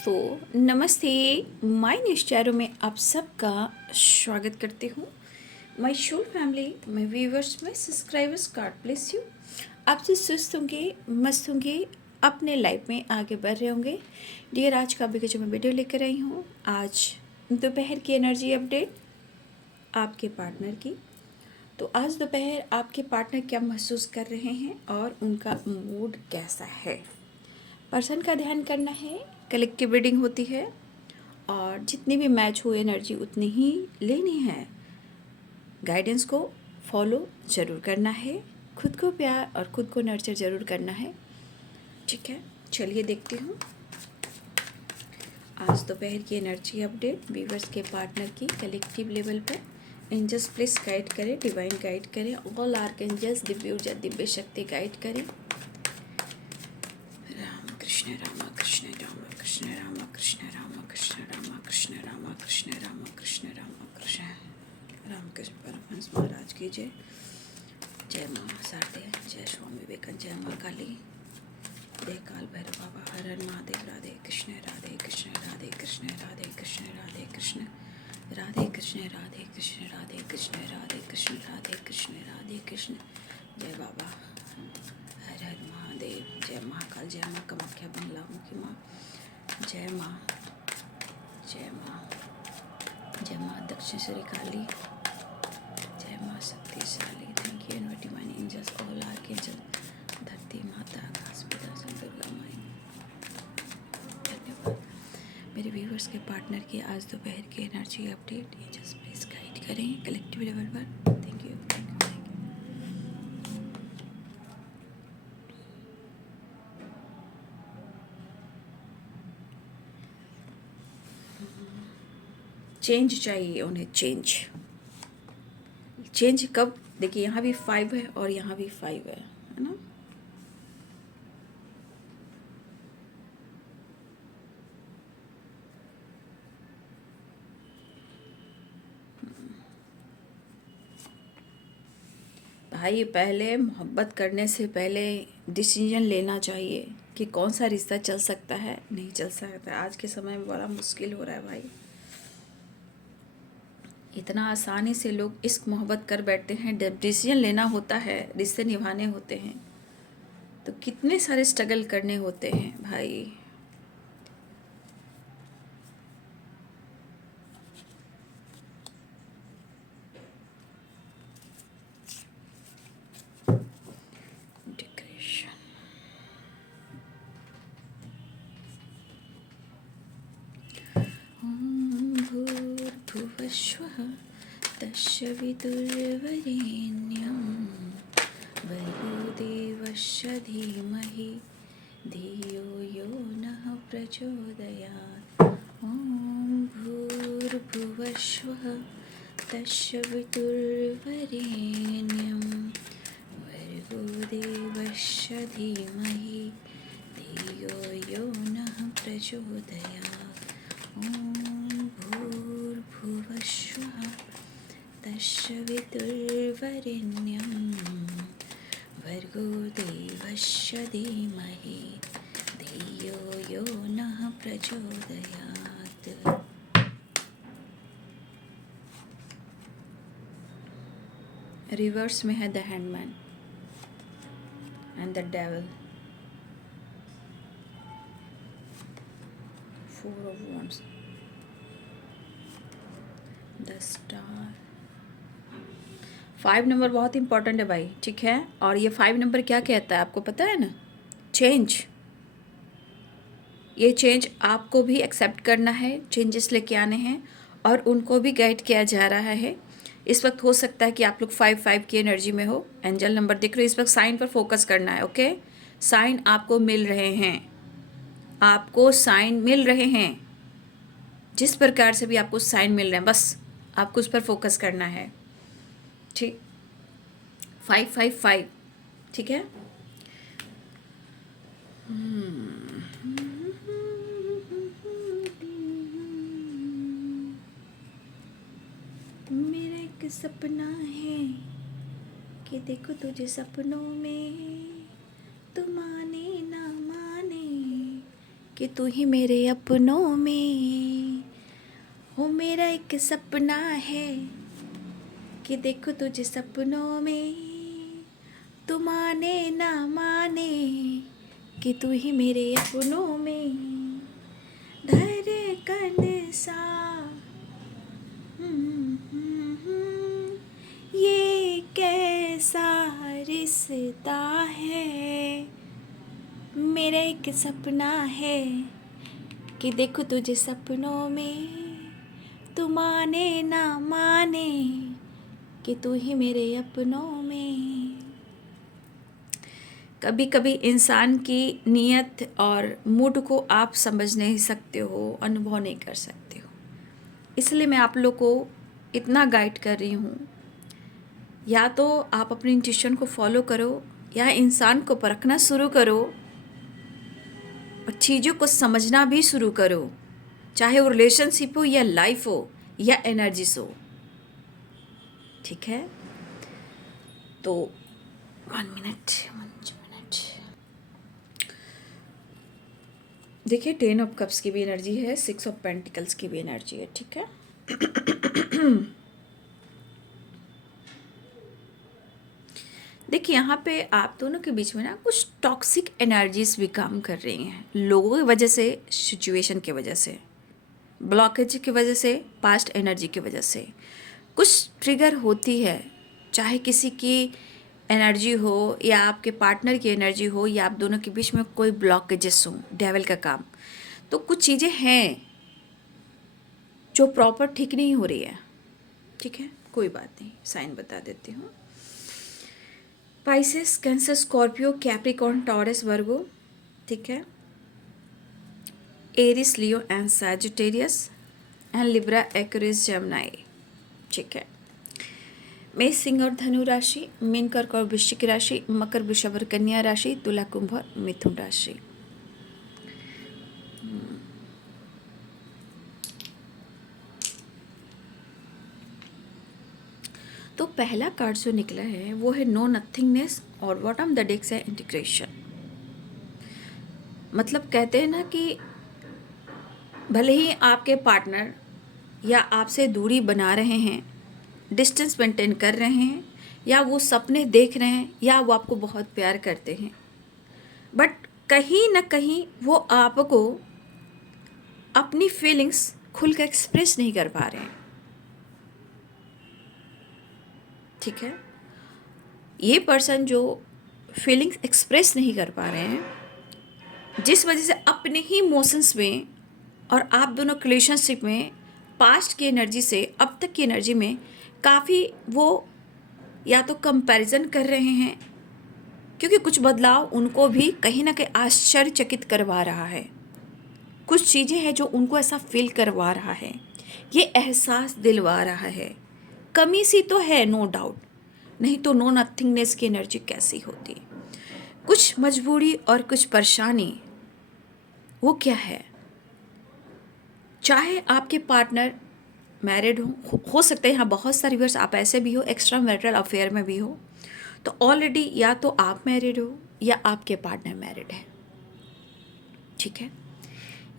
दोस्तों नमस्ते। माय निश्चारों में आप सबका स्वागत करती हूँ। My show family, my viewers, my subscribers, God bless you. आपसे सुस्त होंगे, मस्त होंगे, अपने लाइफ में आगे बढ़ रहे होंगे। डियर, आज का अभी जो मैं वीडियो लेकर आई हूँ, आज दोपहर की एनर्जी अपडेट आपके पार्टनर की। तो आज दोपहर आपके पार्टनर क्या महसूस कर रहे हैं और उनका मूड कैसा है, पर्सन का ध्यान करना है। कलेक्टिव रीडिंग होती है और जितनी भी मैच हो एनर्जी उतनी ही लेनी है। गाइडेंस को फॉलो ज़रूर करना है, खुद को प्यार और खुद को नर्चर ज़रूर करना है। ठीक है, चलिए देखते हूँ आज दोपहर की एनर्जी अपडेट व्यूवर्स के पार्टनर की कलेक्टिव लेवल पर। एंजल्स प्लीज गाइड करें, डिवाइन गाइड करें, ऑल आर्कएंजल्स दिव्य ऊर्जा दिव्य शक्ति गाइड करें। राम कृष्ण राम कृष्ण राम कृष्ण राम कृष्ण राम कृष्ण राम कृष्ण राम कृष्ण राम कृष्ण राम कृष्ण रामकृष्ण परमहंस महाराज की जय। जय माँ शारदे, जय स्वामी विवेकानंद, जय माँ काली, जय काल भैरव बाबा, हर हर महादेव। राधे कृष्ण राधे कृष्ण राधे कृष्ण राधे कृष्ण राधे कृष्ण राधे कृष्ण राधे कृष्ण राधे कृष्ण राधे कृष्ण राधे कृष्ण राधे कृष्ण। जय बाबा, हर हर महादेव। जय महाकाल, जय माँ कामाख्या बंगला मुखी माँ, जय माँ, जय माँ, जय माँ दक्षिणेश्वरी काली, जय माँ शक्तिशाली। Thank you divine angels, all archangel, धरती माता, आकाश पिता, सब दुर्गा माई। धन्यवाद। मेरे व्यूवर्स के पार्टनर की आज दोपहर की energy update angels please guide करें कलेक्टिव लेवल पर। Thank you, thank you, thank you. Change चाहिए उन्हें, चेंज। चेंज कब? देखिए यहाँ भी 5 है और यहाँ भी 5 है ना। भाई, पहले मोहब्बत करने से पहले डिसीजन लेना चाहिए कि कौन सा रिश्ता चल सकता है, नहीं चल सकता। आज के समय में बड़ा मुश्किल हो रहा है भाई। इतना आसानी से लोग इश्क मोहब्बत कर बैठते हैं। जब डिसीजन लेना होता है, रिश्ते निभाने होते हैं, तो कितने सारे स्ट्रगल करने होते हैं भाई। डेकोरेशन। ॐ भूर्भुवस्वः तस्य वितुर्वरेण्यं भर्गो देवस्य धीमहि धियो यो नः प्रचोदयात्। ॐ भूर्भुवस्वः तस्य वितुर्वरेण्यं भर्गो देवस्य धीमहि धियो यो नः प्रचोदयात्। ॐ भूर्भुवस्वः तस्य वितुर्वरेण्यं भर्गो देवस्य धीमहि धियो यो नः प्रचोदयात्। रिवर्स में है the handman and the devil, 4 of wands, the star. 5 number बहुत इंपॉर्टेंट है भाई, ठीक है। और ये 5 नंबर क्या कहता है आपको पता है ना? चेंज। ये चेंज आपको भी एक्सेप्ट करना है, चेंजेस लेके आने हैं और उनको भी गाइड किया जा रहा है। इस वक्त हो सकता है कि आप लोग 5-5 की एनर्जी में हो। एंजल नंबर दिख रहे हो, इस वक्त साइन पर फोकस करना है। ओके, साइन आपको मिल रहे हैं, आपको साइन मिल रहे हैं। जिस प्रकार से भी आपको साइन मिल रहे हैं, बस आपको उस पर फोकस करना है। ठीक, 5-5-5, ठीक है। मेरा एक सपना है कि देखो तुझे सपनों में, तू माने ना माने कि तू ही मेरे अपनों में हो। मेरा एक सपना है कि देखो तुझे सपनों में, तू माने ना माने कि तू ही मेरे अपनों में धड़कन सा। ये कैसा रिश्ता है, मेरा एक सपना है कि देखो तुझे सपनों में, तू माने ना माने कि तू ही मेरे अपनों में। कभी कभी इंसान की नीयत और मूड को आप समझ नहीं सकते हो, अनुभव नहीं कर सकते हो, इसलिए मैं आप लोग को इतना गाइड कर रही हूँ। या तो आप अपनी इंट्यूशन को फॉलो करो, या इंसान को परखना शुरू करो और चीज़ों को समझना भी शुरू करो, चाहे वो रिलेशनशिप हो या लाइफ हो या एनर्जीज हो। ठीक है, तो 1 मिनट देखिए, 10 ऑफ कप्स की भी एनर्जी है, 6 ऑफ पेंटिकल्स की भी एनर्जी है। ठीक है, देखिए यहाँ पे आप दोनों के बीच में ना कुछ टॉक्सिक एनर्जीज भी काम कर रही हैं, लोगों की वजह से, सिचुएशन की वजह से, ब्लॉकेज की वजह से, पास्ट एनर्जी की वजह से कुछ ट्रिगर होती है। चाहे किसी की एनर्जी हो या आपके पार्टनर की एनर्जी हो या आप दोनों के बीच में कोई ब्लॉकेजेस हो, डेविल का काम, तो कुछ चीज़ें हैं जो प्रॉपर ठीक नहीं हो रही है। ठीक है, कोई बात नहीं, साइन बता देती हूँ। Pisces, Cancer, Scorpio, Capricorn, Taurus, Virgo. ठीक है, Aries, Leo and Sagittarius and Libra, Aquarius, Gemini. ठीक है, मेष, सिंह और धनु राशि, मीन, कर्क और वृश्चिक राशि, मकर, वृषभ और कन्या राशि, तुला, कुंभ और मिथुन राशि। तो पहला कार्ड जो निकला है वो है नो नथिंगनेस, और बॉटम द डेक्स है इंटीग्रेशन। मतलब कहते हैं ना कि भले ही आपके पार्टनर या आपसे दूरी बना रहे हैं, डिस्टेंस मेंटेन कर रहे हैं, या वो सपने देख रहे हैं, या वो आपको बहुत प्यार करते हैं, बट कहीं ना कहीं वो आपको अपनी फीलिंग्स खुल कर एक्सप्रेस नहीं कर पा रहे हैं। ठीक है, ये पर्सन जो फीलिंग्स एक्सप्रेस नहीं कर पा रहे हैं, जिस वजह से अपने ही इमोशंस में और आप दोनों रिलेशनशिप में पास्ट की एनर्जी से अब तक की एनर्जी में काफ़ी वो या तो कंपैरिजन कर रहे हैं, क्योंकि कुछ बदलाव उनको भी कहीं ना कहीं आश्चर्यचकित करवा रहा है। कुछ चीज़ें हैं जो उनको ऐसा फील करवा रहा है, ये एहसास दिलवा रहा है। कमी सी तो है, नो डाउट, नहीं तो नो नथिंगनेस की एनर्जी कैसी होती। कुछ मजबूरी और कुछ परेशानी, वो क्या है? चाहे आपके पार्टनर मैरिड हो सकता है यहाँ बहुत सारे व्यूअर्स आप ऐसे भी हो, एक्स्ट्रा मैरिटल अफेयर में भी हो, तो ऑलरेडी या तो आप मैरिड हो या आपके पार्टनर मैरिड है। ठीक है,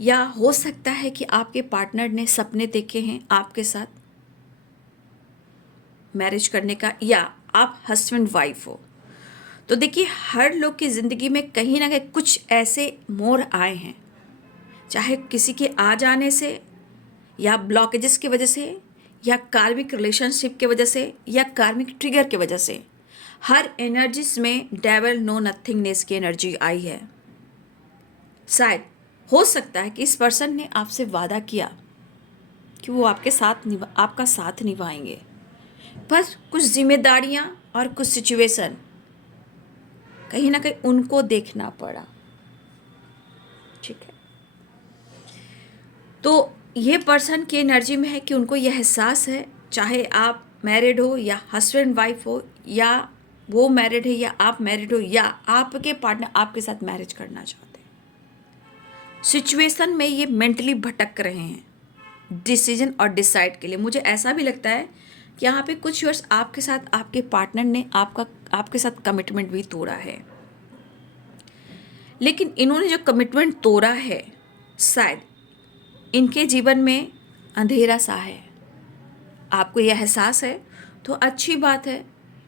या हो सकता है कि आपके पार्टनर ने सपने देखे हैं आपके साथ मैरिज करने का, या आप हस्बैंड वाइफ हो। तो देखिए, हर लोग की ज़िंदगी में कहीं ना कहीं कुछ ऐसे मोड़ आए हैं, चाहे किसी के आ जाने से, या ब्लॉकेजेस की वजह से, या कार्मिक रिलेशनशिप की वजह से, या कार्मिक ट्रिगर की वजह से। हर एनर्जीज में डेविल नो नथिंगनेस की एनर्जी आई है। शायद हो सकता है कि इस पर्सन ने आपसे वादा किया कि वो आपका साथ निभाएंगे, पर कुछ जिम्मेदारियां और कुछ सिचुएशन कहीं ना कहीं उनको देखना पड़ा। ठीक है, तो ये पर्सन की एनर्जी में है कि उनको यह एहसास है, चाहे आप मैरिड हो या हस्बैंड वाइफ हो, या वो मैरिड है या आप मैरिड हो, या आपके पार्टनर आपके साथ मैरिज करना चाहते हैं, सिचुएशन में ये मेंटली भटक रहे हैं डिसीजन और डिसाइड के लिए। मुझे ऐसा भी लगता है कि यहाँ पे कुछ वर्ष आपके साथ आपके पार्टनर ने आपके साथ कमिटमेंट भी तोड़ा है, लेकिन इन्होंने जो कमिटमेंट तोड़ा है शायद इनके जीवन में अंधेरा सा है, आपको यह एहसास है तो अच्छी बात है।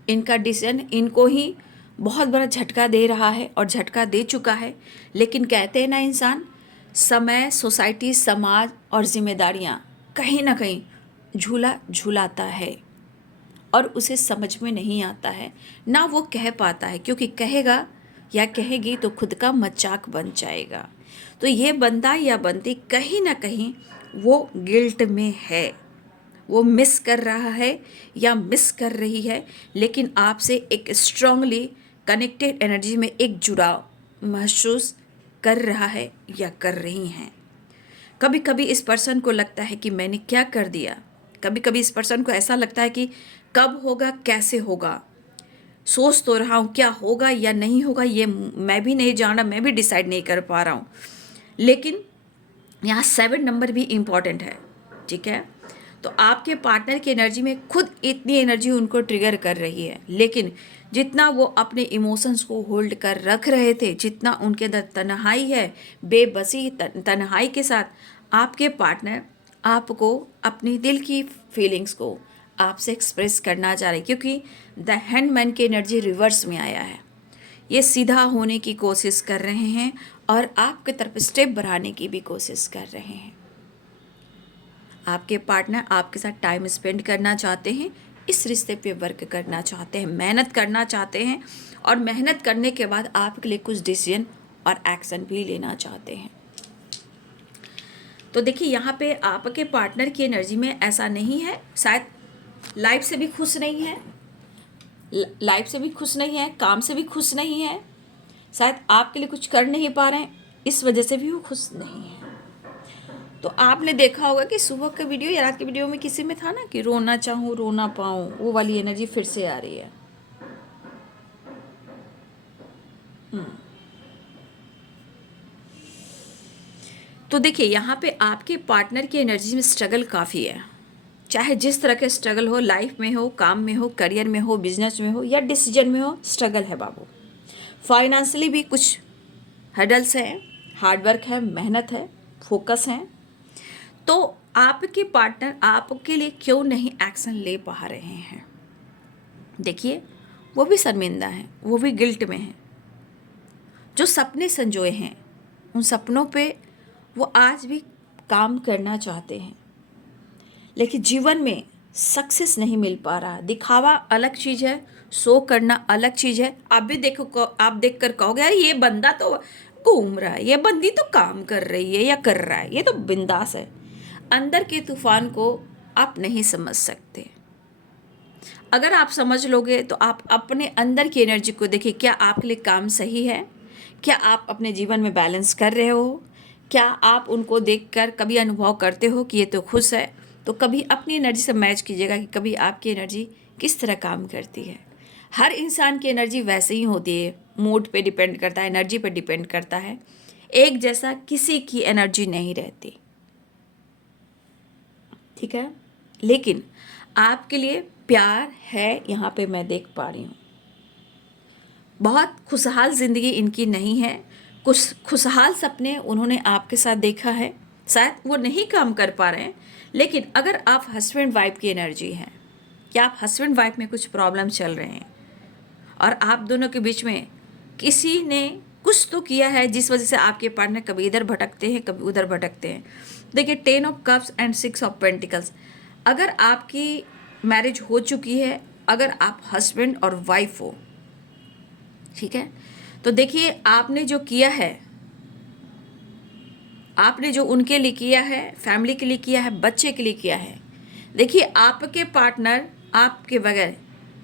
इनका डिसीजन इनको ही बहुत बड़ा झटका दे रहा है और झटका दे चुका है। लेकिन कहते हैं ना, इंसान समय, सोसाइटी, समाज और जिम्मेदारियां कहीं ना कहीं झूला झूलाता है और उसे समझ में नहीं आता है, ना वो कह पाता है, क्योंकि कहेगा या कहेगी तो खुद का मजाक बन जाएगा। तो ये बंदा या बंदी कहीं ना कहीं वो गिल्ट में है, वो मिस कर रहा है या मिस कर रही है, लेकिन आपसे एक स्ट्रांगली कनेक्टेड एनर्जी में एक जुड़ाव महसूस कर रहा है या कर रही हैं। कभी कभी इस पर्सन को लगता है कि मैंने क्या कर दिया। कभी कभी इस पर्सन को ऐसा लगता है कि कब होगा, कैसे होगा, सोच तो रहा हूँ क्या होगा या नहीं होगा, ये मैं भी नहीं जान रहा, मैं भी डिसाइड नहीं कर पा रहा हूँ। लेकिन यहाँ 7 नंबर भी इम्पॉर्टेंट है, ठीक है। तो आपके पार्टनर की एनर्जी में खुद इतनी एनर्जी उनको ट्रिगर कर रही है, लेकिन जितना वो अपने इमोशंस को होल्ड कर रख रहे थे, जितना उनके अंदर तन्हाई है, बेबसी तन्हाई के साथ, आपके पार्टनर आपको अपनी दिल की फीलिंग्स को आपसे एक्सप्रेस करना चाह रहे, क्योंकि द हैंडमैन की एनर्जी रिवर्स में आया है। ये सीधा होने की कोशिश कर रहे हैं और आपकी तरफ स्टेप बढ़ाने की भी कोशिश कर रहे हैं। आपके पार्टनर आपके साथ टाइम स्पेंड करना चाहते हैं, इस रिश्ते पे वर्क करना चाहते हैं, मेहनत करना चाहते हैं, और मेहनत करने के बाद आपके लिए कुछ डिसीजन और एक्शन भी लेना चाहते हैं। तो देखिए यहाँ पे आपके पार्टनर की एनर्जी में ऐसा नहीं है, शायद लाइफ से भी खुश नहीं है, लाइफ से भी खुश नहीं है, काम से भी खुश नहीं है, शायद आपके लिए कुछ कर नहीं पा रहे हैं, इस वजह से भी वो खुश नहीं है। तो आपने देखा होगा कि सुबह का वीडियो या रात के वीडियो में किसी में था ना कि रोना चाहूँ रो ना पाऊँ, वो वाली एनर्जी फिर से आ रही है। तो देखिए यहाँ पे आपके पार्टनर की एनर्जी में स्ट्रगल काफ़ी है, चाहे जिस तरह के स्ट्रगल हो, लाइफ में हो, काम में हो, करियर में हो, बिजनेस में हो या डिसीजन में हो, स्ट्रगल है बाबू। फाइनेंशियली भी कुछ हर्डल्स हैं, हार्डवर्क है, मेहनत है, फोकस है। तो आपके पार्टनर आपके लिए क्यों नहीं एक्शन ले पा रहे हैं? देखिए वो भी शर्मिंदा हैं, वो भी गिल्ट में हैं। जो सपने संजोए हैं उन सपनों पे वो आज भी काम करना चाहते हैं, लेकिन जीवन में सक्सेस नहीं मिल पा रहा। दिखावा अलग चीज़ है, शो करना अलग चीज़ है। आप भी देखो, आप देख कर कहोगे यार ये बंदा तो घूम रहा है, ये बंदी तो काम कर रही है या कर रहा है, ये तो बिंदास है। अंदर के तूफान को आप नहीं समझ सकते। अगर आप समझ लोगे तो आप अपने अंदर की एनर्जी को देखिए, क्या आपके लिए काम सही है, क्या आप अपने जीवन में बैलेंस कर रहे हो, क्या आप उनको देखकर कभी अनुभव करते हो कि ये तो खुश है। तो कभी अपनी एनर्जी से मैच कीजिएगा कि कभी आपकी एनर्जी किस तरह काम करती है। हर इंसान की एनर्जी वैसे ही होती है, मूड पे डिपेंड करता है, एनर्जी पे डिपेंड करता है, एक जैसा किसी की एनर्जी नहीं रहती, ठीक है। लेकिन आपके लिए प्यार है, यहाँ पे मैं देख पा रही हूँ। बहुत खुशहाल ज़िंदगी इनकी नहीं है, कुछ खुशहाल सपने उन्होंने आपके साथ देखा है, शायद वो नहीं काम कर पा रहे हैं। लेकिन अगर आप हस्बैंड वाइफ की एनर्जी हैं, क्या आप हस्बैंड वाइफ में कुछ प्रॉब्लम चल रहे हैं और आप दोनों के बीच में किसी ने कुछ तो किया है जिस वजह से आपके पार्टनर कभी इधर भटकते हैं, कभी उधर भटकते हैं। देखिए 10 of cups and 6 of pentacles, अगर आपकी मैरिज हो चुकी है, अगर आप हस्बैंड और वाइफ हो, ठीक है, तो देखिए आपने जो किया है, आपने जो उनके लिए किया है, फैमिली के लिए किया है, बच्चे के लिए किया है। देखिए आपके पार्टनर आपके बगैर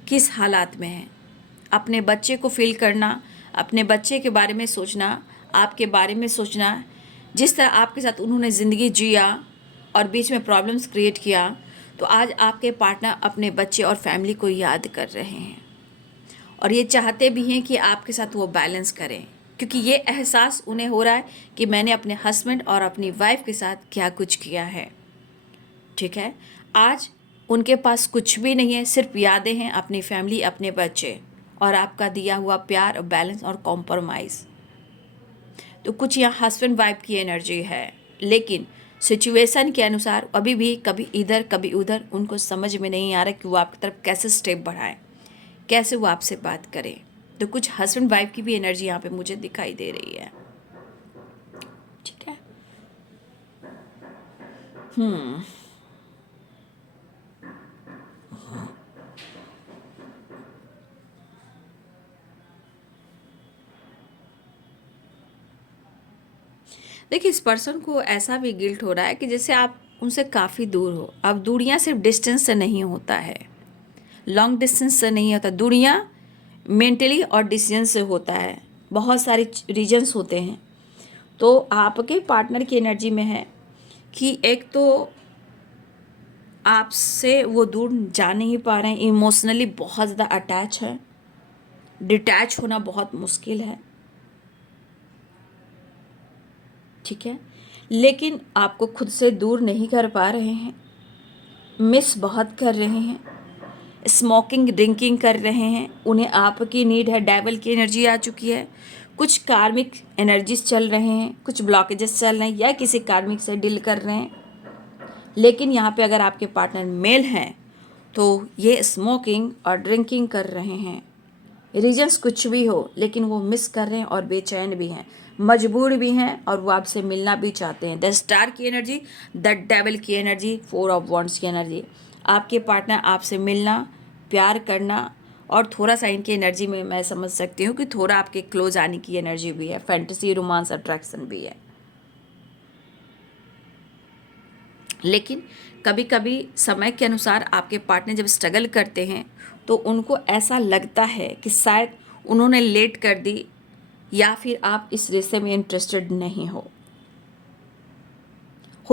किस हालात में है। अपने बच्चे को फील करना, अपने बच्चे के बारे में सोचना, आपके बारे में सोचना, जिस तरह आपके साथ उन्होंने ज़िंदगी जिया और बीच में प्रॉब्लम्स क्रिएट किया, तो आज आपके पार्टनर अपने बच्चे और फैमिली को याद कर रहे हैं और ये चाहते भी हैं कि आपके साथ वो बैलेंस करें, क्योंकि ये एहसास उन्हें हो रहा है कि मैंने अपने हस्बैंड और अपनी वाइफ के साथ क्या कुछ किया है, ठीक है। आज उनके पास कुछ भी नहीं है, सिर्फ यादें हैं, अपनी फैमिली, अपने बच्चे और आपका दिया हुआ प्यार, बैलेंस और कॉम्प्रोमाइज़। तो कुछ यहाँ हस्बैंड वाइफ की एनर्जी है। लेकिन सिचुएशन के अनुसार अभी भी कभी इधर कभी उधर उनको समझ में नहीं आ रहा कि वो आपकी तरफ कैसे स्टेप बढ़ाएं, कैसे वो आपसे बात करें। तो कुछ हस्बैंड वाइफ की भी एनर्जी यहाँ पे मुझे दिखाई दे रही है। ठीक है। देखिए, इस पर्सन को ऐसा भी गिल्ट हो रहा है कि जैसे आप उनसे काफ़ी दूर हो। अब दूरियां सिर्फ डिस्टेंस से नहीं होता है, लॉन्ग डिस्टेंस से नहीं होता, दूरियां मेंटली और डिसीजन से होता है। बहुत सारे रीजन्स होते हैं। तो आपके पार्टनर की एनर्जी में है कि एक तो आपसे वो दूर जा नहीं पा रहे हैं, इमोशनली बहुत ज़्यादा अटैच है, डिटैच होना बहुत मुश्किल है। ठीक है। लेकिन आपको खुद से दूर नहीं कर पा रहे हैं, मिस बहुत कर रहे हैं, स्मोकिंग ड्रिंकिंग कर रहे हैं, उन्हें आपकी नीड है, डेविल की एनर्जी आ चुकी है, कुछ कार्मिक एनर्जीज चल रहे हैं, कुछ ब्लॉकेजेस चल रहे हैं या किसी कार्मिक से डील कर रहे हैं। लेकिन यहाँ पे अगर आपके पार्टनर मेल हैं तो ये स्मोकिंग और ड्रिंकिंग कर रहे हैं। रीजन्स कुछ भी हो, लेकिन वो मिस कर रहे हैं और बेचैन भी हैं, मजबूर भी हैं और वो आपसे मिलना भी चाहते हैं। द स्टार की एनर्जी, द डेविल की एनर्जी, 4 ऑफ वॉन्ड्स की एनर्जी। आपके पार्टनर आपसे मिलना, प्यार करना और थोड़ा सा इनकी एनर्जी में मैं समझ सकती हूँ कि थोड़ा आपके क्लोज आने की एनर्जी भी है, फैंटेसी, रोमांस, अट्रैक्शन भी है। लेकिन कभी कभी समय के अनुसार आपके पार्टनर जब स्ट्रगल करते हैं तो उनको ऐसा लगता है कि शायद उन्होंने लेट कर दी या फिर आप इस रिश्ते में इंटरेस्टेड नहीं हो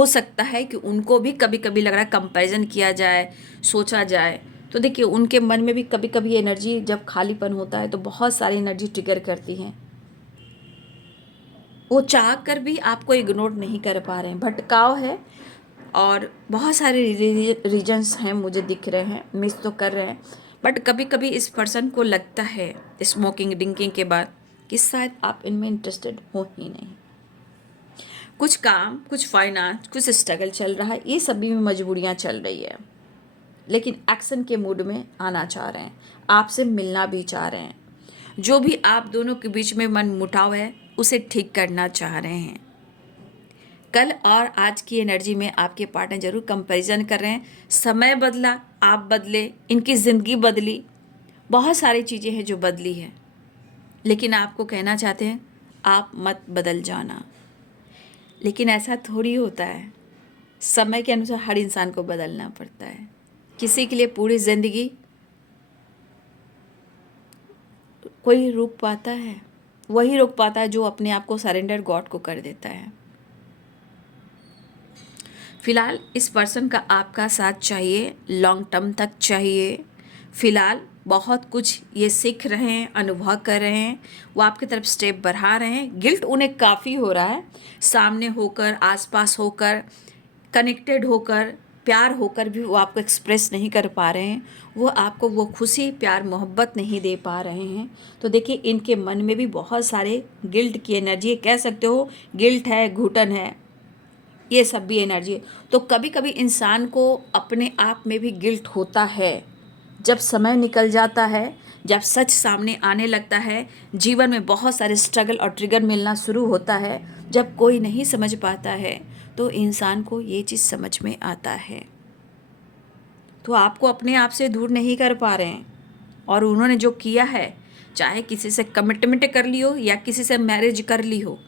सकता है कि उनको भी कभी कभी लग रहा है कंपैरिजन किया जाए, सोचा जाए। तो देखिए, उनके मन में भी कभी कभी एनर्जी, जब खालीपन होता है तो बहुत सारी एनर्जी ट्रिगर करती हैं। वो चाह कर भी आपको इग्नोर नहीं कर पा रहे हैं, भटकाव है और बहुत सारे रीजन्स हैं मुझे दिख रहे हैं, मिस तो कर रहे हैं। बट कभी कभी इस पर्सन को लगता है स्मोकिंग ड्रिंकिंग के बाद कि शायद आप इनमें इंटरेस्टेड हो ही नहीं। कुछ काम, कुछ फाइनेंस, कुछ स्ट्रगल चल रहा है, ये सभी में मजबूरियां चल रही है। लेकिन एक्शन के मूड में आना चाह रहे हैं, आपसे मिलना भी चाह रहे हैं। जो भी आप दोनों के बीच में मन मुटाव है उसे ठीक करना चाह रहे हैं। कल और आज की एनर्जी में आपके पार्टनर जरूर कंपैरिजन कर रहे हैं। समय बदला, आप बदले, इनकी ज़िंदगी बदली, बहुत सारी चीज़ें हैं जो बदली है। लेकिन आपको कहना चाहते हैं आप मत बदल जाना। लेकिन ऐसा थोड़ी होता है, समय के अनुसार हर इंसान को बदलना पड़ता है। किसी के लिए पूरी ज़िंदगी कोई रोक पाता है, वही रोक पाता है जो अपने आप को सरेंडर गॉड को कर देता है। फिलहाल इस पर्सन का आपका साथ चाहिए, लॉन्ग टर्म तक चाहिए। फिलहाल बहुत कुछ ये सीख रहे हैं, अनुभव कर रहे हैं, वो आपकी तरफ स्टेप बढ़ा रहे हैं। गिल्ट उन्हें काफ़ी हो रहा है, सामने होकर, आसपास होकर, कनेक्टेड होकर, प्यार होकर भी वो आपको एक्सप्रेस नहीं कर पा रहे हैं। वो आपको वो खुशी, प्यार, मोहब्बत नहीं दे पा रहे हैं। तो देखिए, इनके मन में भी बहुत सारे गिल्ट की एनर्जी, कह सकते हो गिल्ट है, घुटन है, ये सब भी एनर्जी है। तो कभी कभी इंसान को अपने आप में भी गिल्ट होता है। जब समय निकल जाता है, जब सच सामने आने लगता है, जीवन में बहुत सारे स्ट्रगल और ट्रिगर मिलना शुरू होता है, जब कोई नहीं समझ पाता है तो इंसान को ये चीज़ समझ में आता है। तो आपको अपने आप से दूर नहीं कर पा रहे हैं और उन्होंने जो किया है, चाहे किसी से कमिटमेंट कर ली हो या किसी से मैरिज कर ली हो,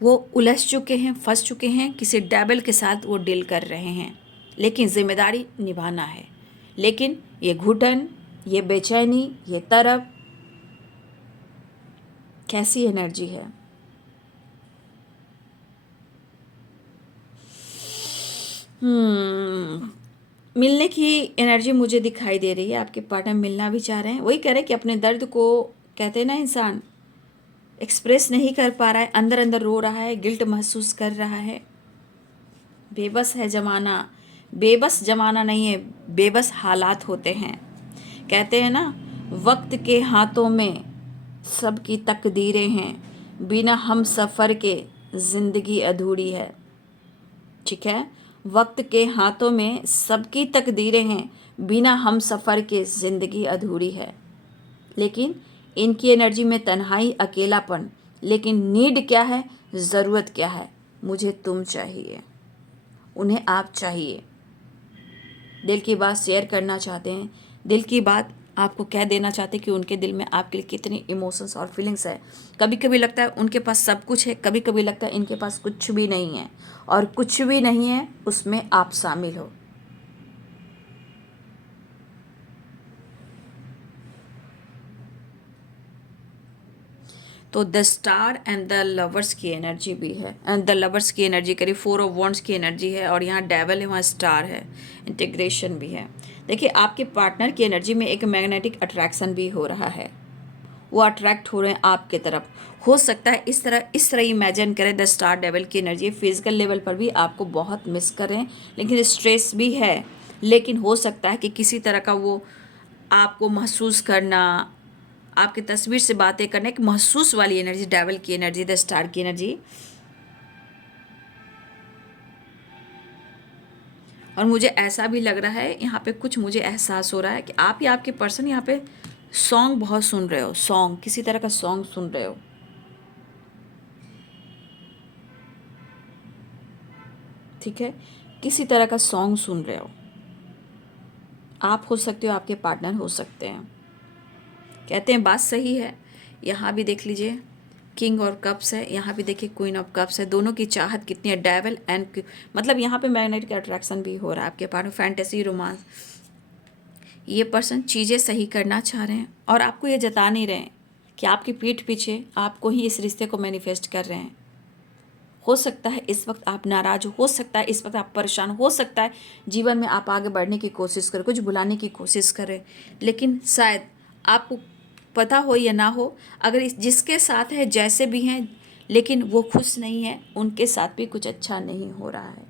वो उलझ चुके हैं, फंस चुके हैं, किसी डेविल के साथ वो डील कर रहे हैं। लेकिन जिम्मेदारी निभाना है। लेकिन ये घुटन, ये बेचैनी, ये तरफ, कैसी एनर्जी है। मिलने की एनर्जी मुझे दिखाई दे रही है। आपके पार्टनर मिलना भी चाह रहे हैं। वही कह रहे हैं कि अपने दर्द को, कहते हैं ना, इंसान एक्सप्रेस नहीं कर पा रहा है, अंदर अंदर रो रहा है, गिल्ट महसूस कर रहा है। बेबस है ज़माना। बेबस ज़माना नहीं है, बेबस हालात होते हैं। कहते हैं ना, वक्त के हाथों में सबकी तकदीरें हैं, बिना हम सफ़र के जिंदगी अधूरी है। ठीक है, वक्त के हाथों में सबकी तकदीरें हैं, बिना हम सफ़र के ज़िंदगी अधूरी है। लेकिन इनकी एनर्जी में तन्हाई, अकेलापन, लेकिन नीड क्या है, ज़रूरत क्या है, मुझे तुम चाहिए, उन्हें आप चाहिए। दिल की बात शेयर करना चाहते हैं, दिल की बात आपको कह देना चाहते हैं कि उनके दिल में आपके लिए कितनी इमोशंस और फीलिंग्स है। कभी कभी लगता है उनके पास सब कुछ है, कभी कभी लगता है इनके पास कुछ भी नहीं है, और कुछ भी नहीं है उसमें आप शामिल हो। तो the star and the lovers की एनर्जी भी है, एंड द लवर्स की एनर्जी करीब 4 ऑफ वॉन्ड्स की एनर्जी है, और यहाँ डेवल है, वहाँ स्टार है, इंटीग्रेशन भी है। देखिए आपके पार्टनर की एनर्जी में एक मैग्नेटिक अट्रैक्शन भी हो रहा है, वो अट्रैक्ट हो रहे हैं आपके तरफ। हो सकता है इस तरह इमेजिन करें, द स्टार डेवल की एनर्जी फिजिकल लेवल पर भी आपको बहुत मिस कर रहे हैं, लेकिन स्ट्रेस भी है, लेकिन हो सकता है कि किसी तरह का वो आपको महसूस करना, आपके तस्वीर से बातें करना, एक महसूस वाली एनर्जी, डेवल की एनर्जी, द स्टार की एनर्जी। और मुझे ऐसा भी लग रहा है यहाँ पे, कुछ मुझे एहसास हो रहा है कि आप या आपके पर्सन यहाँ पे सॉन्ग बहुत सुन रहे हो, सॉन्ग, किसी तरह का सॉन्ग सुन रहे हो। ठीक है, किसी तरह का सॉन्ग सुन रहे हो, आप हो सकते हो, आपके पार्टनर हो सकते हैं। कहते हैं बात सही है। यहाँ भी देख लीजिए किंग और कप्स है, यहाँ भी देखिए क्वीन ऑफ कप्स है। दोनों की चाहत कितनी है, डेविल एंड, मतलब यहाँ पे मैग्नेटिक अट्रैक्शन भी हो रहा है आपके पार्टनर, फैंटेसी, रोमांस। ये पर्सन चीज़ें सही करना चाह रहे हैं और आपको ये जता नहीं रहे हैं कि आपकी पीठ पीछे आपको ही इस रिश्ते को मैनिफेस्ट कर रहे हैं। हो सकता है इस वक्त आप नाराज़ हो सकता है इस वक्त आप परेशान, हो सकता है जीवन में आप आगे बढ़ने की कोशिश करें, कुछ बुलाने की कोशिश करें, लेकिन शायद आपको पता हो या ना हो, अगर जिसके साथ है जैसे भी हैं, लेकिन वो खुश नहीं है, उनके साथ भी कुछ अच्छा नहीं हो रहा है।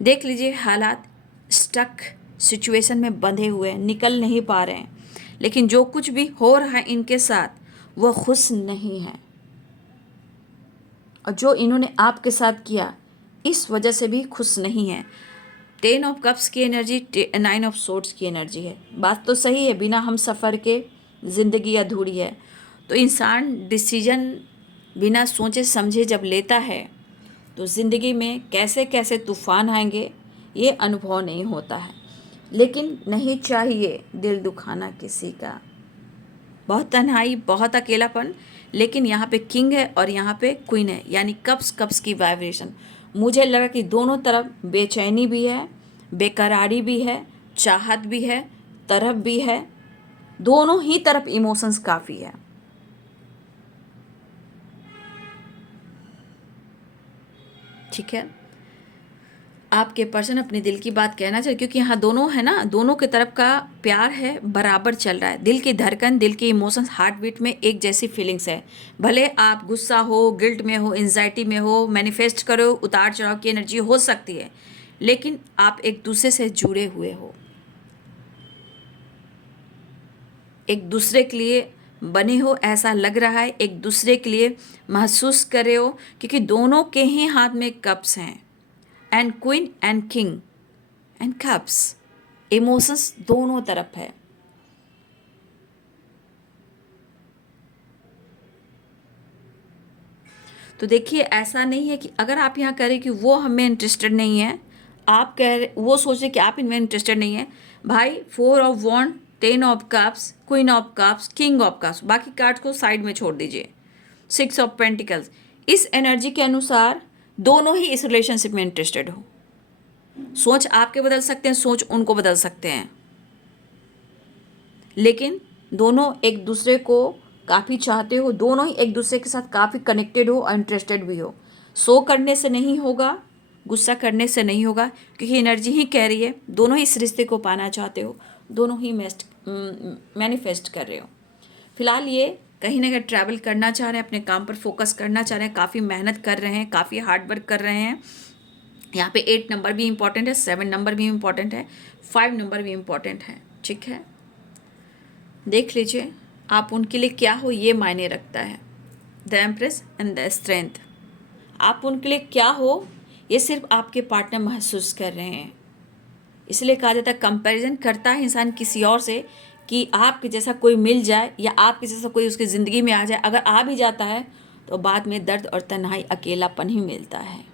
देख लीजिए हालात स्टक सिचुएशन में बंधे हुए हैं, निकल नहीं पा रहे हैं, लेकिन जो कुछ भी हो रहा है इनके साथ वो खुश नहीं है, और जो इन्होंने आपके साथ किया इस वजह से भी खुश नहीं है। 10 ऑफ कप्स की एनर्जी, 9 ऑफ सोर्ड्स की एनर्जी है। बात तो सही है, बिना हम सफ़र के ज़िंदगी अधूरी है। तो इंसान डिसीजन बिना सोचे समझे जब लेता है तो ज़िंदगी में कैसे कैसे तूफ़ान आएंगे ये अनुभव नहीं होता है। लेकिन नहीं चाहिए दिल दुखाना किसी का, बहुत तन्हाई, बहुत अकेलापन, लेकिन यहाँ पे किंग है और यहाँ पे क्वीन है, यानी कप्स कप्स की वाइब्रेशन। मुझे लगा कि दोनों तरफ बेचैनी भी है, बेकरारी भी है, चाहत भी है, तरफ भी है, दोनों ही तरफ इमोशंस काफ़ी है। ठीक है, आपके पर्सन अपने दिल की बात कहना चाहिए, क्योंकि यहाँ दोनों है ना, दोनों की तरफ का प्यार है, बराबर चल रहा है। दिल की धड़कन, दिल के इमोशंस, हार्ट बीट में एक जैसी फीलिंग्स है। भले आप गुस्सा हो, गिल्ट में हो, एंजाइटी में हो, मैनिफेस्ट करो, उतार चढ़ाव की एनर्जी हो सकती है, लेकिन आप एक दूसरे से जुड़े हुए हो, एक दूसरे के लिए बने हो, ऐसा लग रहा है, एक दूसरे के लिए महसूस कर रहे हो, क्योंकि दोनों के ही हाथ में कप्स हैं, and queen and king and cups, emotions दोनों तरफ है। तो देखिए ऐसा नहीं है कि अगर आप यहाँ कह रहे कि वो हमें इंटरेस्टेड नहीं है, आप कह रहे, वो सोच रहे कि आप इनमें इंटरेस्टेड नहीं है, भाई 4 of wand, 10 of cups, queen of cups, king of cups, बाकी कार्ड को साइड में छोड़ दीजिए, 6 ऑफ पेंटिकल्स, इस एनर्जी के अनुसार दोनों ही इस रिलेशनशिप में इंटरेस्टेड हो। सोच आपके बदल सकते हैं, सोच उनको बदल सकते हैं, लेकिन दोनों एक दूसरे को काफ़ी चाहते हो, दोनों ही एक दूसरे के साथ काफ़ी कनेक्टेड हो और इंटरेस्टेड भी हो। शो करने से नहीं होगा, गुस्सा करने से नहीं होगा, क्योंकि एनर्जी ही कह रही है दोनों ही इस रिश्ते को पाना चाहते हो, दोनों ही मैनिफेस्ट कर रहे हो। फिलहाल ये कहीं ना कहीं ट्रैवल करना चाह रहे हैं, अपने काम पर फोकस करना चाह रहे हैं, काफ़ी मेहनत कर रहे हैं, काफ़ी हार्ड वर्क कर रहे हैं। यहाँ पे 8 नंबर भी इम्पॉर्टेंट है, 7 नंबर भी इम्पॉर्टेंट है, 5 नंबर भी इम्पॉर्टेंट है। ठीक है, देख लीजिए आप उनके लिए क्या हो, ये मायने रखता है। The empress and the strength, आप उनके लिए क्या हो ये सिर्फ आपके पार्टनर महसूस कर रहे हैं। इसलिए कहा जाता है कंपैरिजन करता है इंसान किसी और से कि आपके जैसा कोई मिल जाए या आपके जैसा कोई उसकी ज़िंदगी में आ जाए। अगर आ भी जाता है तो बाद में दर्द और तन्हाई, अकेलापन ही मिलता है।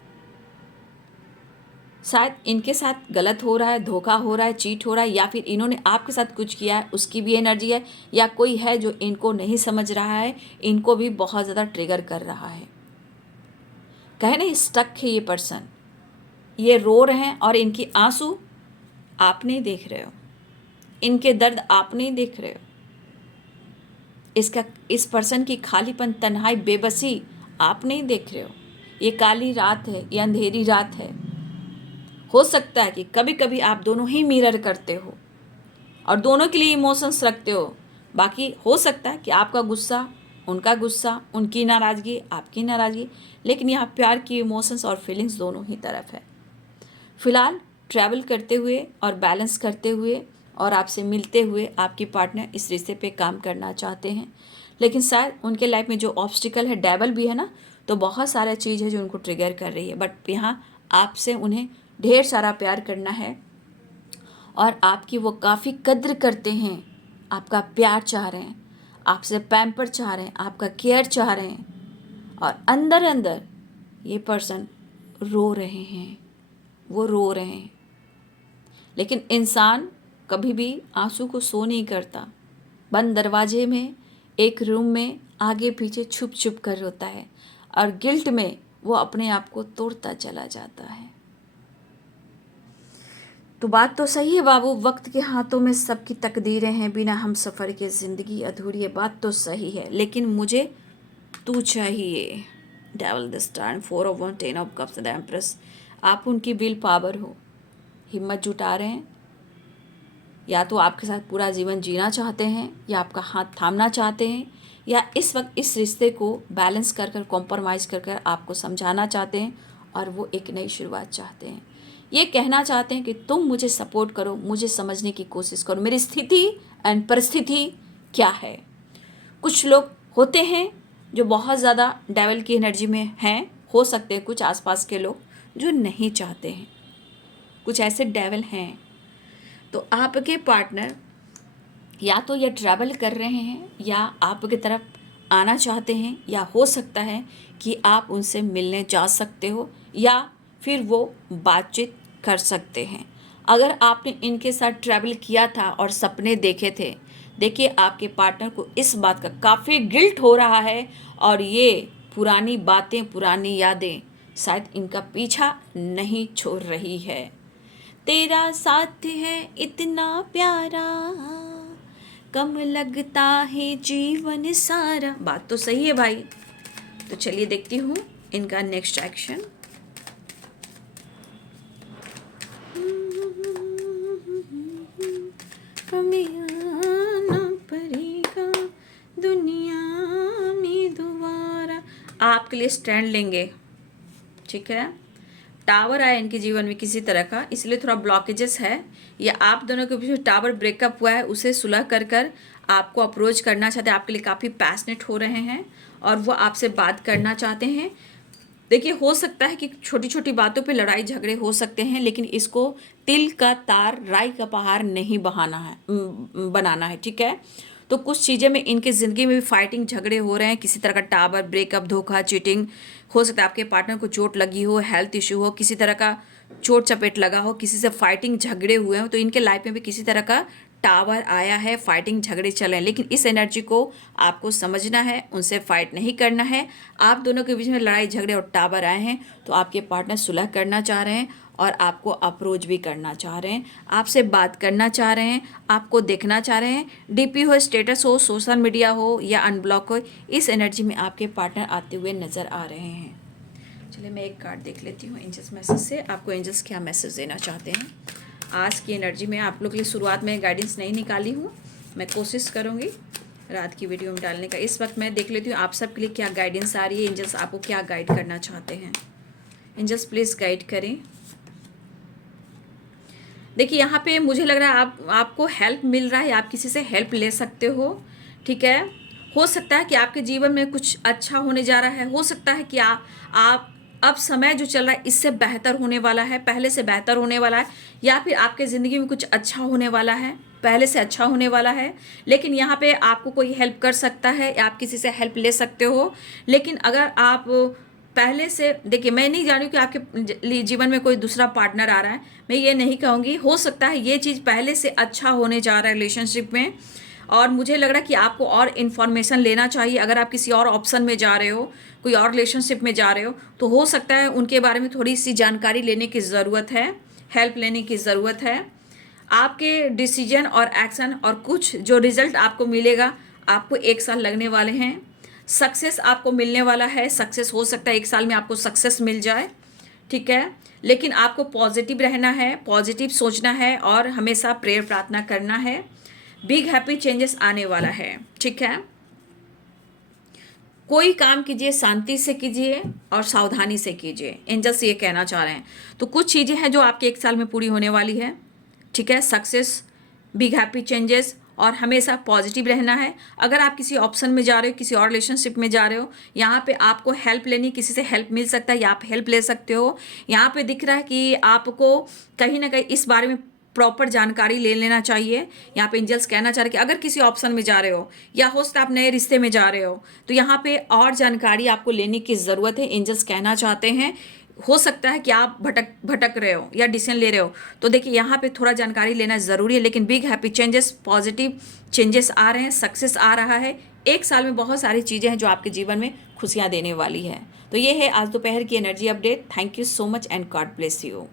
शायद इनके साथ गलत हो रहा है, धोखा हो रहा है, चीट हो रहा है, या फिर इन्होंने आपके साथ कुछ किया है, उसकी भी एनर्जी है, या कोई है जो इनको नहीं समझ रहा है, इनको भी बहुत ज़्यादा ट्रिगर कर रहा है। कहे नहीं स्टक है ये पर्सन, ये रो रहे हैं और इनकी आंसू आप नहीं देख रहे हो, इनके दर्द आप नहीं देख रहे हो। इस पर्सन की खालीपन, तन्हाई, बेबसी आप नहीं देख रहे हो। ये काली रात है, ये अंधेरी रात है। हो सकता है कि कभी कभी आप दोनों ही मिरर करते हो और दोनों के लिए इमोशंस रखते हो। बाकी हो सकता है कि आपका गुस्सा, उनकी नाराज़गी, आपकी नाराज़गी, लेकिन यहाँ प्यार की इमोशंस और फीलिंग्स दोनों ही तरफ है। फिलहाल ट्रैवल करते हुए और बैलेंस करते हुए और आपसे मिलते हुए आपकी पार्टनर इस रिश्ते पे काम करना चाहते हैं, लेकिन शायद उनके लाइफ में जो ऑब्स्टिकल है, डेवल भी है ना, तो बहुत सारा चीज़ है जो उनको ट्रिगर कर रही है। बट यहाँ आपसे उन्हें ढेर सारा प्यार करना है और आपकी वो काफ़ी कद्र करते हैं, आपका प्यार चाह रहे हैं, आपसे पैम्पर चाह रहे हैं, आपका केयर चाह रहे हैं, और अंदर अंदर ये पर्सन रो रहे हैं, वो रो रहे हैं। लेकिन इंसान कभी भी आंसू को शो नहीं करता। बंद दरवाजे में एक रूम में आगे पीछे छुप छुप कर रोता है और गिल्ट में वो अपने आप को तोड़ता चला जाता है। तो बात तो सही है बाबू, वक्त के हाथों में सबकी तकदीरें हैं, बिना हम सफ़र के ज़िंदगी अधूरी है। बात तो सही है, लेकिन मुझे तू चाहिए। Devil this time, 4 of one, 10 of cups, the empress. आप उनकी विल पावर हो, हिम्मत जुटा रहे हैं, या तो आपके साथ पूरा जीवन जीना चाहते हैं, या आपका हाथ थामना चाहते हैं, या इस वक्त इस रिश्ते को बैलेंस कर कर, कॉम्प्रोमाइज़ कर कर आपको समझाना चाहते हैं और वो एक नई शुरुआत चाहते हैं। ये कहना चाहते हैं कि तुम मुझे सपोर्ट करो, मुझे समझने की कोशिश करो, मेरी स्थिति एंड परिस्थिति क्या है। कुछ लोग होते हैं जो बहुत ज़्यादा डेविल की एनर्जी में हैं, हो सकते हैं कुछ आसपास के लोग जो नहीं चाहते हैं, कुछ ऐसे डेविल हैं। तो आपके पार्टनर या तो ये ट्रैवल कर रहे हैं या आपकी तरफ आना चाहते हैं, या हो सकता है कि आप उनसे मिलने जा सकते हो या फिर वो बातचीत कर सकते हैं। अगर आपने इनके साथ ट्रैवल किया था और सपने देखे थे, देखिए आपके पार्टनर को इस बात का काफ़ी गिल्ट हो रहा है और ये पुरानी बातें, पुरानी यादें शायद इनका पीछा नहीं छोड़ रही है। तेरा साथ है इतना प्यारा, कम लगता है जीवन सारा। बात तो सही है भाई। तो चलिए देखती हूँ इनका नेक्स्ट एक्शन। आना पड़ेगा दुनिया में दोबारा। आपके लिए स्टैंड लेंगे, ठीक है। टावर आया इनके जीवन में किसी तरह का, इसलिए थोड़ा ब्लॉकेजेस है, या आप दोनों के बीच टावर ब्रेकअप हुआ है, उसे सुलह कर कर आपको अप्रोच करना चाहते हैं, आपके लिए काफ़ी पैशनेट हो रहे हैं और वो आपसे बात करना चाहते हैं। देखिए हो सकता है कि छोटी छोटी बातों पे लड़ाई झगड़े हो सकते हैं, लेकिन इसको तिल का तार, राई का पहाड़ नहीं बनाना है, ठीक है। तो कुछ चीज़ें में इनकी ज़िंदगी में भी फाइटिंग, झगड़े हो रहे हैं, किसी तरह का टावर ब्रेकअप, धोखा, चीटिंग। हो सकता है आपके पार्टनर को चोट लगी हो, हेल्थ इशू हो, किसी तरह का चोट चपेट लगा हो, किसी से फाइटिंग झगड़े हुए हो, तो इनके लाइफ में भी किसी तरह का टावर आया है, फाइटिंग झगड़े चल रहे हैं। लेकिन इस एनर्जी को आपको समझना है, उनसे फाइट नहीं करना है। आप दोनों के बीच में लड़ाई झगड़े और टावर आए हैं तो आपके पार्टनर सुलह करना चाह रहे हैं और आपको अप्रोच भी करना चाह रहे हैं, आपसे बात करना चाह रहे हैं, आपको देखना चाह रहे हैं। डीपी हो, स्टेटस हो, सोशल मीडिया हो या अनब्लॉक हो, इस एनर्जी में आपके पार्टनर आते हुए नज़र आ रहे हैं। चलिए मैं एक कार्ड देख लेती हूँ एंजल्स मैसेज से, आपको एंजल्स क्या मैसेज देना चाहते हैं आज की एनर्जी में। आप लोग के लिए शुरुआत में गाइडेंस नहीं निकाली हूँ, मैं कोशिश करूँगी रात की वीडियो में डालने का। इस वक्त मैं देख लेती हूँ आप सब के लिए क्या गाइडेंस आ रही है, एंजल्स आपको क्या गाइड करना चाहते हैं। एंजल्स प्लीज़ गाइड करें। देखिए यहाँ पे मुझे लग रहा है आपको हेल्प मिल रहा है, आप किसी से हेल्प ले सकते हो, ठीक है। हो सकता है कि आपके जीवन में कुछ अच्छा होने जा रहा है, हो सकता है कि आप अब समय जो चल रहा है इससे बेहतर होने वाला है, पहले से बेहतर होने वाला है, या फिर आपके ज़िंदगी में कुछ अच्छा होने वाला है, पहले से अच्छा होने वाला है। लेकिन यहाँ पे आपको कोई हेल्प कर सकता है या आप किसी से हेल्प ले सकते हो। लेकिन अगर आप पहले से देखिए, मैं नहीं जान रही कि आपके जीवन में कोई दूसरा पार्टनर आ रहा है, मैं ये नहीं कहूँगी, हो सकता है ये चीज़ पहले से अच्छा होने जा रहा है रिलेशनशिप में। और मुझे लग रहा है कि आपको और इन्फॉर्मेशन लेना चाहिए। अगर आप किसी और ऑप्शन में जा रहे हो, कोई और रिलेशनशिप में जा रहे हो, तो हो सकता है उनके बारे में थोड़ी सी जानकारी लेने की ज़रूरत है, हेल्प लेने की ज़रूरत है। आपके डिसीजन और एक्शन और कुछ जो रिजल्ट आपको मिलेगा, आपको 1 साल लगने वाले हैं। सक्सेस आपको मिलने वाला है, सक्सेस हो सकता है 1 साल में आपको सक्सेस मिल जाए, ठीक है। लेकिन आपको पॉजिटिव रहना है, पॉजिटिव सोचना है और हमेशा प्रेयर प्रार्थना करना है। बिग हैप्पी चेंजेस आने वाला है, ठीक है। कोई काम कीजिए शांति से कीजिए और सावधानी से कीजिए, एंजल्स ये कहना चाह रहे हैं। तो कुछ चीज़ें हैं जो आपके 1 साल में पूरी होने वाली है, ठीक है। सक्सेस, बिग हैप्पी चेंजेस और हमेशा पॉजिटिव रहना है। अगर आप किसी ऑप्शन में जा रहे हो, किसी और रिलेशनशिप में जा रहे हो, यहाँ पे आपको हेल्प लेनी, किसी से हेल्प मिल सकता है या आप हेल्प ले सकते हो। यहाँ पे दिख रहा है कि आपको कहीं ना कहीं इस बारे में प्रॉपर जानकारी ले लेना चाहिए। यहाँ पे एंजल्स कहना चाह रहे हैं कि अगर किसी ऑप्शन में जा रहे हो या हो सकता है आप नए रिश्ते में जा रहे हो, तो यहाँ पे और जानकारी आपको लेने की ज़रूरत है। एंजल्स कहना चाहते हैं, हो सकता है कि आप भटक रहे हो या डिसीजन ले रहे हो, तो देखिए यहाँ पे थोड़ा जानकारी लेना ज़रूरी है। लेकिन big happy changes, positive changes आ रहे हैं, सक्सेस आ रहा है। 1 साल में बहुत सारी चीज़ें हैं जो आपके जीवन में खुशियाँ देने वाली है। तो ये है आज दोपहर की energy update. Thank you so much and God bless you.